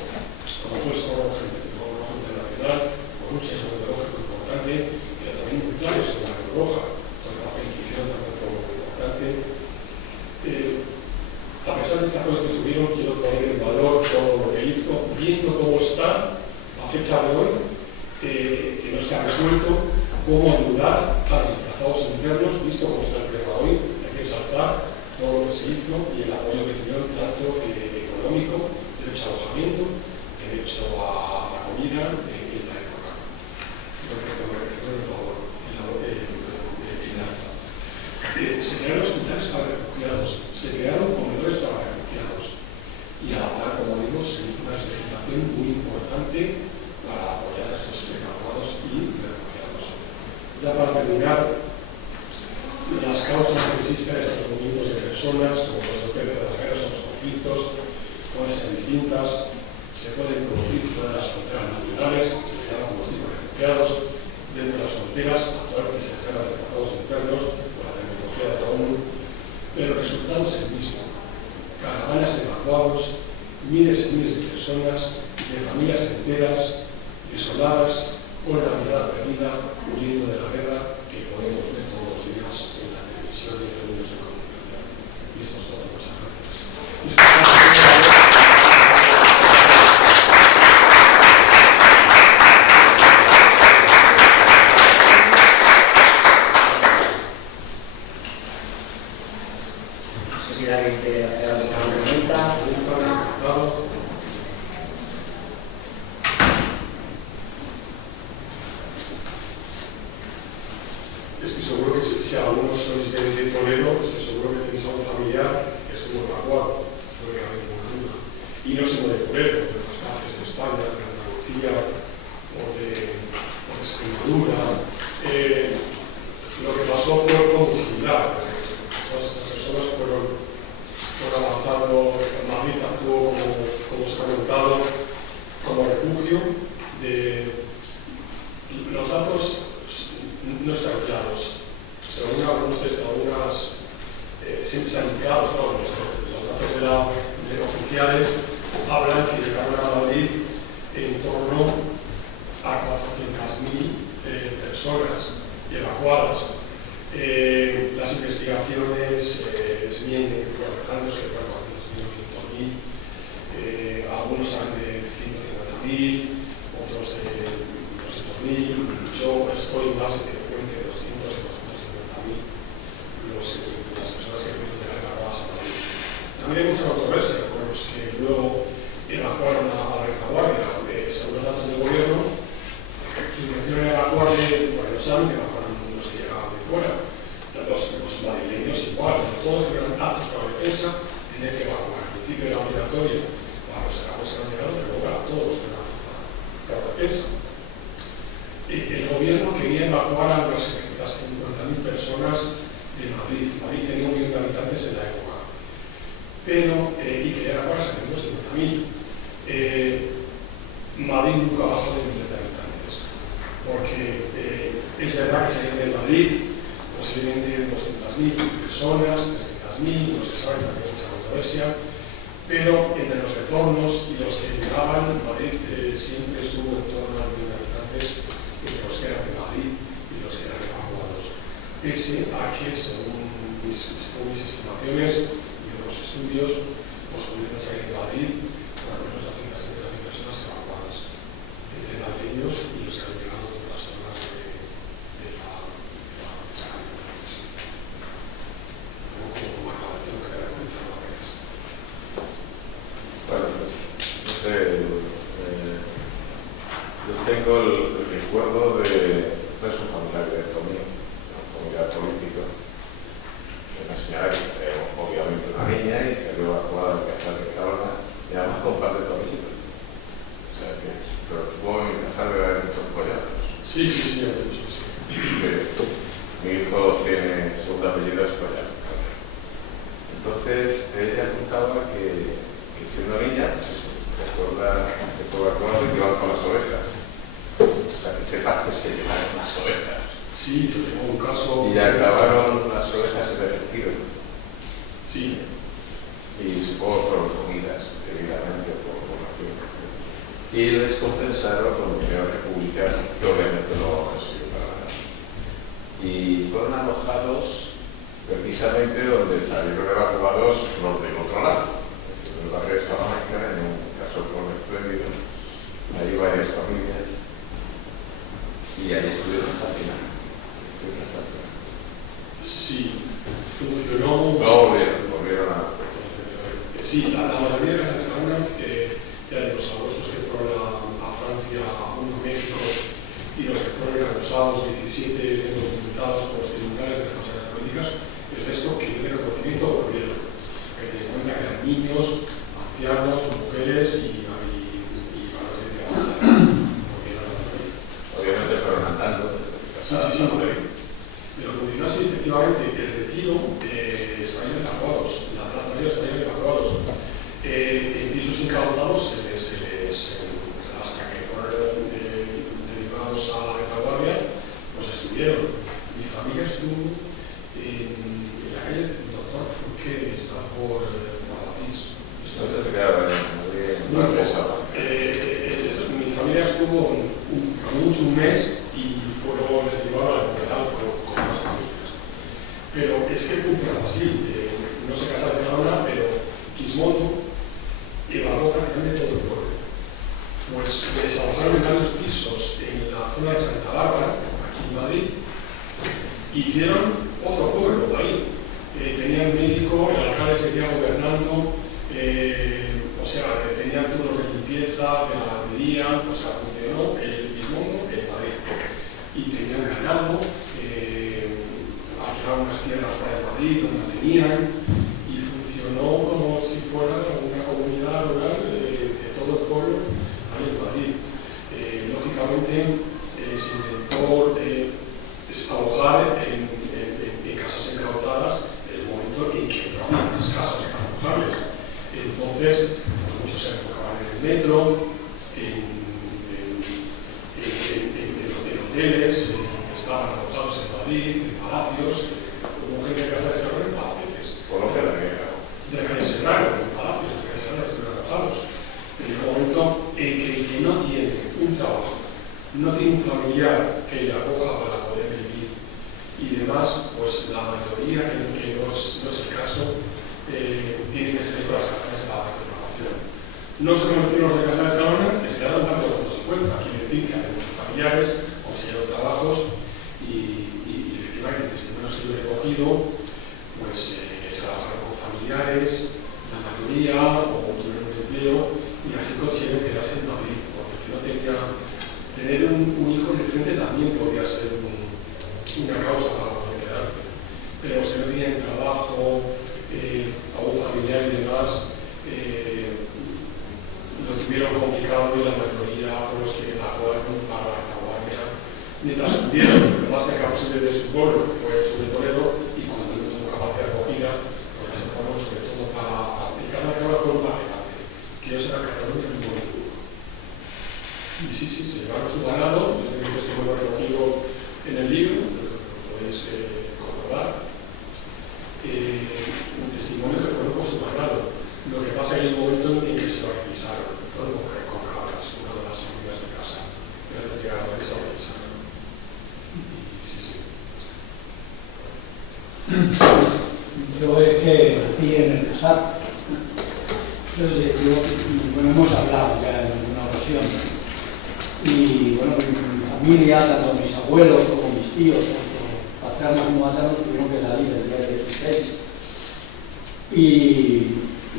como fue el Socorro Rojo Internacional, con un sesgo ideológico importante, pero también muy claro sobre la Cruz Roja. Todo el papel que hicieron también fue muy importante. A pesar de este apoyo que tuvieron, quiero poner en valor todo lo que hizo, viendo cómo está a fecha de hoy que no está resuelto, cómo ayudar a los desplazados internos, visto como está el problema hoy. Hay que exaltar todo lo que se hizo y el apoyo que tuvieron, tanto económico, derecho a alojamiento, derecho a la comida en la época. Se crearon hospitales para refugiados, se crearon comedores para refugiados y a la par, como digo, se hizo una legislación muy importante para apoyar a estos evacuados y refugiados. Ya para terminar, las causas que existen estos movimientos de personas, como la consecuencia de las guerras o los conflictos, pueden ser distintas, se pueden producir fuera de las fronteras nacionales, que se llaman, como os digo, refugiados, dentro de las fronteras, actualmente se les llama desplazados internos, por la terminología de la ONU, pero el resultado es el mismo. Caravanas de evacuados, miles y miles de personas, de familias enteras, desoladas, con la mirada perdida, huyendo de la guerra que podemos ver todos los días en la televisión y en los medios de comunicación. Y esto es todo. Muchas gracias. No sé si alguien quiere hacer alguna pregunta. Estoy seguro que si algunos sois de Toledo, estoy seguro que tenéis a un familiar que estuvo evacuado, no me cabe ninguna duda. Y no solo de Toledo, de otras partes de España, de Andalucía o de Extremadura. Lo que pasó fue muy similar. Todas estas personas fueron avanzando. Madrid actuó, como se ha comentado, como refugio. Los datos no están claros. Según algunas siempre están inflados, ¿no? Los datos de oficiales hablan que llegaron a Madrid en torno a 400.000 personas evacuadas. Las investigaciones desmienten que fueron tantos, que fueron 400.000 o 500.000. Algunos hablan de 150.000, otros de 200.000. Yo estoy más en fuente de 200 y 250.000 las personas que pudieron llegar evacuadas a Madrid. También hay mucha controversia con los que luego evacuaron a la retaguardia. Según los datos del gobierno, su intención era evacuar porque lo saben, que evacuaron los que llegaban de fuera. Los madrileños igual, todos los que eran aptos para la defensa tenían que evacuar. Al principio era obligatorio para los evacuados que han llegado, pero luego para todos los que eran aptos para la defensa. El gobierno quería evacuar a unas 750.000 personas de Madrid. Madrid tenía 1 millón de habitantes en la época, pero y quería evacuar a 750.000. Madrid nunca bajó de 1 millón de habitantes, porque es verdad que salían de Madrid posiblemente 200.000 personas, 300.000, no se sabe, también hay mucha controversia, pero entre los retornos y los que llegaban, Madrid siempre estuvo en torno a 1 millón de habitantes, entre los que eran de Madrid y los que eran evacuados, pese a que, según mis estimaciones y de los estudios, pues pudieron salir de Madrid por al menos 250.000 personas evacuadas, entre madrileños y los que han llegado de otras zonas de la Escandinavia. Como aclaración que quería comentar a veces. Bueno, pues no sé, yo tengo el recuerdo de no es un familiar directo mío, un familiar político, de una señora que obviamente una niña y salió evacuada del casal de Cabra y además comparte Tomillo. O sea que, pero supongo que en mi casal debe haber muchos pollados. Sí, hay muchos, sí. Mi hijo tiene segundo apellido es Pollado. Entonces ella contaba que siendo niña, pues eso, recuerda que fue evacuado y que iban con las ovejas. O sea, que sepas que se llevaron las ovejas. Sí, yo tengo un caso. Y acabaron las ovejas en el retiro. Sí. Y supongo fueron comidas debidamente por población. Y les compensaron con dinero republicano, que obviamente no recibió para nada. Y fueron alojados precisamente donde salieron evacuados los del otro lado. En el barrio de Salamanca, en un caso con espléndido, hay varias familias Francia, uno en México, y los que fueron acusados, 17 documentados por los tribunales de responsabilidades políticas, el resto que no tiene reconocimiento volvieron. Hay que tener en cuenta que eran niños, ancianos, mujeres y varones de trabajo. Obviamente fueron andando. Sí. Pero funciona así, efectivamente, el retiro está lleno de evacuados, la plaza mayor está llena de evacuados. En pisos incautados hasta que fueron derivados a la retaguardia, pues estuvieron. Mi familia estuvo en la calle Doctor Furqué, está por París. Entonces se quedaron en mi familia estuvo mucho un mes y les llevaron al hospital con más familias. Pero es que funcionaba así. No se casaba de Barcelona, pero Quismondo evaluó prácticamente todo el pueblo. Pues desalojaron varios pisos en la zona de Santa Bárbara, aquí en Madrid, e hicieron otro pueblo ahí. Tenían médico, el alcalde seguía gobernando, tenían turnos de limpieza, de lavandería, funcionó el Quismondo en Madrid. Y tenían ganado, alquilaban unas tierras fuera de Madrid donde la tenían, y funcionó como si fuera una comunidad rural de todo el pueblo ahí en Madrid. Lógicamente se intentó alojar en casas incautadas en el momento en que no había más casas para alojarles. Entonces, muchos se enfocaban en el metro, en hoteles, estaban alojados en Madrid, en palacios, hubo gente de casa de Serrano en palacetes. Conoce la vieja. De la calle Serrano, en palacios, de la calle Serrano estuvieron alojados. En el momento en que el que no tiene un trabajo, no tiene un familiar que le acoja para poder vivir y demás, pues la mayoría, que no es el caso, tiene que ser con las campañas para la reclamación. No se conocieron los de Casa de Serrano, que se dan tanto los 250, quiere decir que hay muchos familiares, consiguieron trabajos y efectivamente testimonios que yo he recogido, pues se alojaron con familiares, la mayoría, o tuvieron un empleo y así consiguieron quedarse en Madrid, porque no tenía, tener un hijo en el frente también podía ser una causa para poder quedarte, pero los que no tenían trabajo, a un familiar y demás, lo tuvieron complicado y la mayoría fueron los que evacuaron para la retaguardia mientras pudieron. Lo más cercano siempre de su pueblo, que fue el sur de Toledo, y cuando no tuvo capacidad de acogida, pues ya se fueron sobre todo para. En casa de Cabra fueron para Levante, que ellos eran Cataluña y muy duro. Y sí, se llevaron su ganado. Yo tengo un testimonio recogido en el libro, lo podéis comprobar. Un testimonio que fueron con su ganado. Lo que pasa en el momento en que se organizaron, fueron con cabras, una de las familias de casa, pero antes de llegar a se organizaron. Y sí. Yo es que nací en el Casar. Entonces, hemos hablado ya en alguna ocasión. Y bueno, mi familia, tanto mis abuelos como mis tíos, tanto paternos como maternos, tuvieron que salir el día 16. Y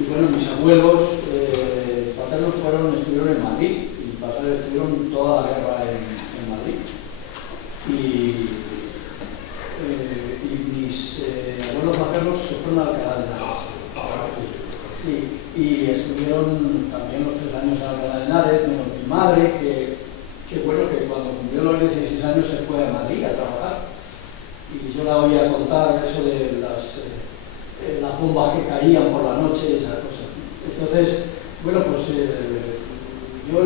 bueno, mis abuelos paternos estuvieron en Madrid y estuvieron toda la guerra en Madrid. Y mis abuelos maternos se fueron a Alcalá de Henares. Sí, y estuvieron también los 3 años en Alcalá de Henares, menos mi madre, que cuando cumplió los 16 años se fue a Madrid a trabajar. Y yo la oía contar eso de las bombas que caían por la noche y esas cosas. Entonces, bueno, pues yo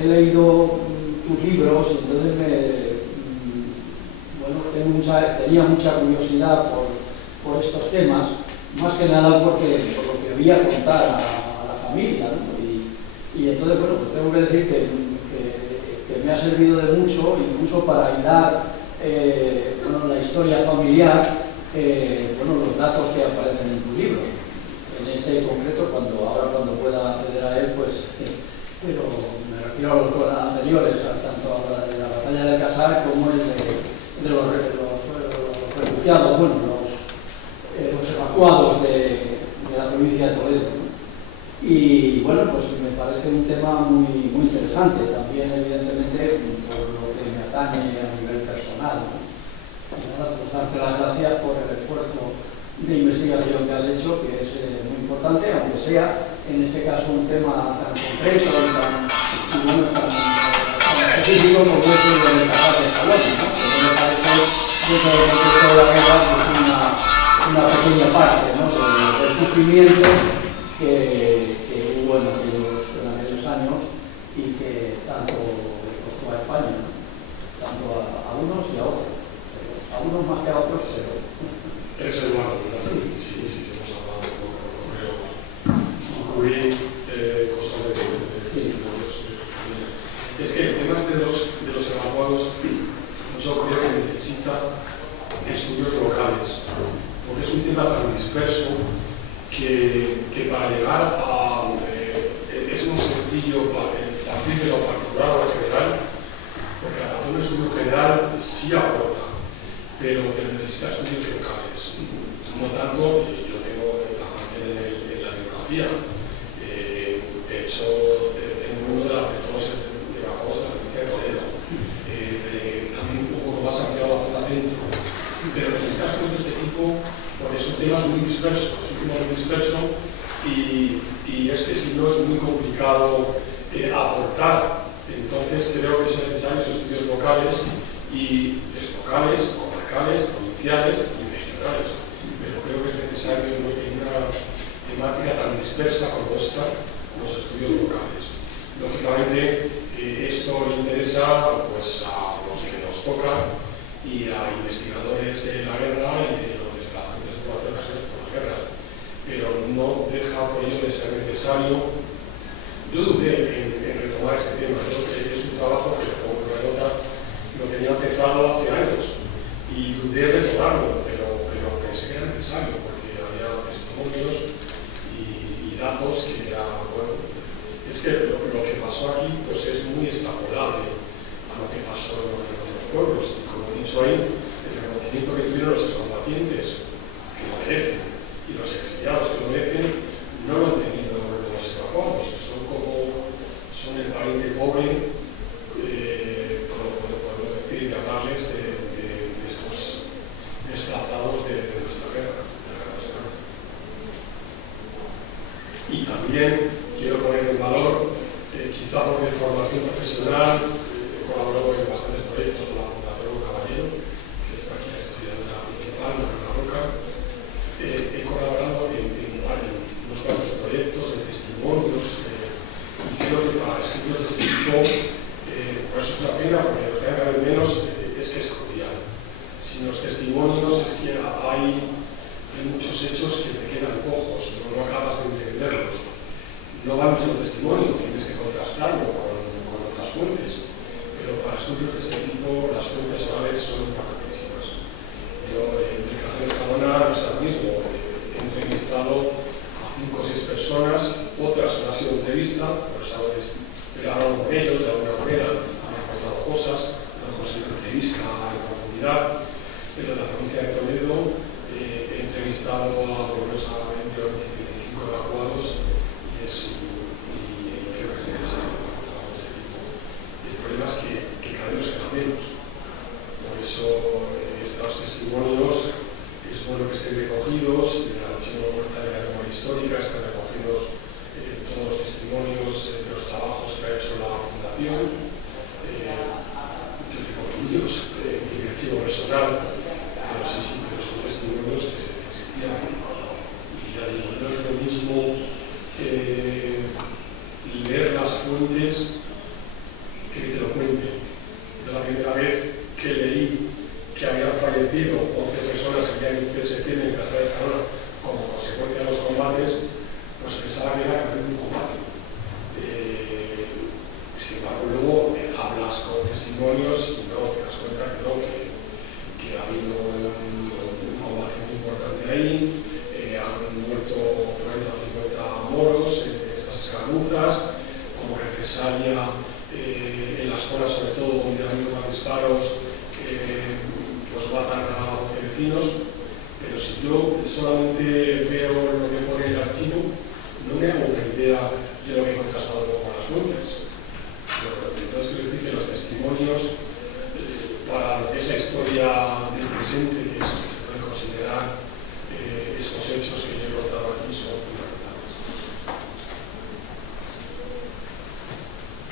he leído tus libros y entonces tenía mucha curiosidad por estos temas, más que nada por lo que oía contar a la familia, ¿no? Y entonces, bueno, pues tengo que decir que me ha servido de mucho, incluso para hilar la historia familiar, los datos que aparecen en tus libros. En este concreto, cuando pueda acceder a él, pues, pero me refiero a los anteriores, tanto a la batalla de Casar como el de los refugiados, los evacuados de la provincia de Toledo, ¿no? Y bueno, pues me parece un tema muy interesante, también evidentemente por lo que me atañe a nivel personal, ¿no? Y nada, pues darte las gracias por el esfuerzo de investigación que has hecho, que es muy importante, aunque sea en este caso un tema tan concreto y tan específico como es el del Cajal de Escalón, ¿no? Que me parece, dentro del contexto de la guerra, pues una pequeña parte, ¿no? del sufrimiento que hubo en aquellos años y que tanto le costó a España, ¿no? Tanto a unos y a otros, a unos más que a otros, pero... Eres el humano, ¿verdad? Sí, hemos hablado un poco, pero incluir cosas de estudios. Es que el tema de los evacuados, yo creo que necesita estudios locales, porque es un tema tan disperso que para llegar a... es muy sencillo partir de lo particular o lo general, porque hacer un estudio general sí aporta, pero necesita estudios locales. No tanto, yo tengo la parte en la bibliografía, tengo uno de todos los evacuados de la provincia de Toledo, también un poco más ampliado a la zona centro, pero necesita estudios de este tipo porque son temas muy dispersos, y es que si no es muy complicado aportar. Entonces creo que son necesarios estudios locales, comarcales, provinciales y regionales, pero creo que es necesario en una temática tan dispersa como esta los estudios locales. Lógicamente esto interesa pues, a los que nos toca y a investigadores de la guerra y de los desplazamientos de población ocasionados por las guerras, pero no deja por ello de ser necesario. Yo dudé en retomar este tema. Creo que es un trabajo que, como una nota, lo tenía empezado hace años y dudé de retomarlo, pero pensé que era necesario porque había testimonios y datos que era, bueno, es que lo que pasó aquí pues es muy extrapolable a lo que pasó en otros pueblos, y como he dicho ahí, el reconocimiento que tuvieron los excombatientes, que lo merecen, y los exiliados que lo merecen, no lo han tenido los evacuados, son el pariente pobre, como podemos decir, y hablarles de estos desplazados de nuestra guerra, de la guerra de España. Y también quiero poner en valor, quizá por mi formación profesional, he colaborado en bastantes proyectos con la Fundación Caballero, que está aquí la estudiadora principal, Manuela Roca. He colaborado en unos cuantos proyectos de testimonios, y creo que para estudios de este tipo, por eso es una pena, porque los que hay cada vez menos, es que es crucial. Sin los testimonios es que hay muchos hechos que te quedan cojos, no acabas de entenderlos. No vale un solo testimonio, tienes que contrastarlo con otras fuentes, pero para estudios de este tipo las fuentes orales son importantísimas. Yo en el caso de Escalona no es lo mismo, he entrevistado a 5 o 6 personas, otras no ha sido entrevista, pero he hablado con ellos de alguna manera, me han contado cosas, no he conseguido entrevista en profundidad, pero en la provincia de Toledo he entrevistado a por lo menos a 20 o 25 evacuados y creo que es necesario un trabajo de este tipo. El problema es que cada vez nos queda menos, por eso estos testimonios es bueno que estén recogidos. En el Archivo de la Memoria Histórica están recogidos todos los testimonios de los trabajos que ha hecho la Fundación. Yo tengo los míos en mi archivo personal, pero sí, pero son testimonios que se necesitan. Y ya digo, no es lo mismo leer las fuentes que te lo cuenten. Yo la primera vez que leí que habían fallecido 11 personas el día 15 de septiembre en Casa de Escalona como consecuencia de los combates, pues pensaba que era un combate. Sin embargo, luego hablas con testimonios y no te das cuenta que no, que ha habido un combate muy importante ahí, han muerto 40 o 50 moros en estas escaramuzas, como represalia en las zonas sobre todo donde ha habido más disparos, pues matan a 11 vecinos, pero si yo solamente veo lo que pone en el archivo, no me hago una idea de lo que he contrastado con las fuentes. es la historia del presente, que es que se puede considerar estos hechos que yo he contado aquí son fundamentales.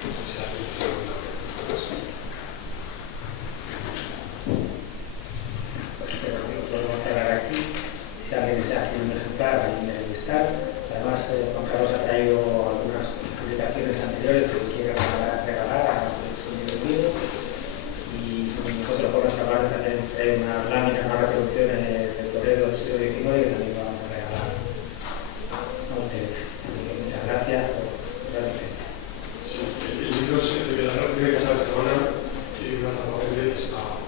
No sé si alguien tiene alguna pregunta. Pues podemos cerrar aquí. Si alguien se hace un ejemplar, ahí debe estar. Además, Juan Carlos ha traído algunas publicaciones anteriores que quiere regalar a el libro. Y nosotros, por nuestra parte, también traemos unas láminas, unas reproducciones del Toledo del siglo XIX que también vamos a regalar a ustedes. Así que muchas gracias por la asistencia. Sí, el libro es de la Red de Casas de Cabana, que una etapa breve está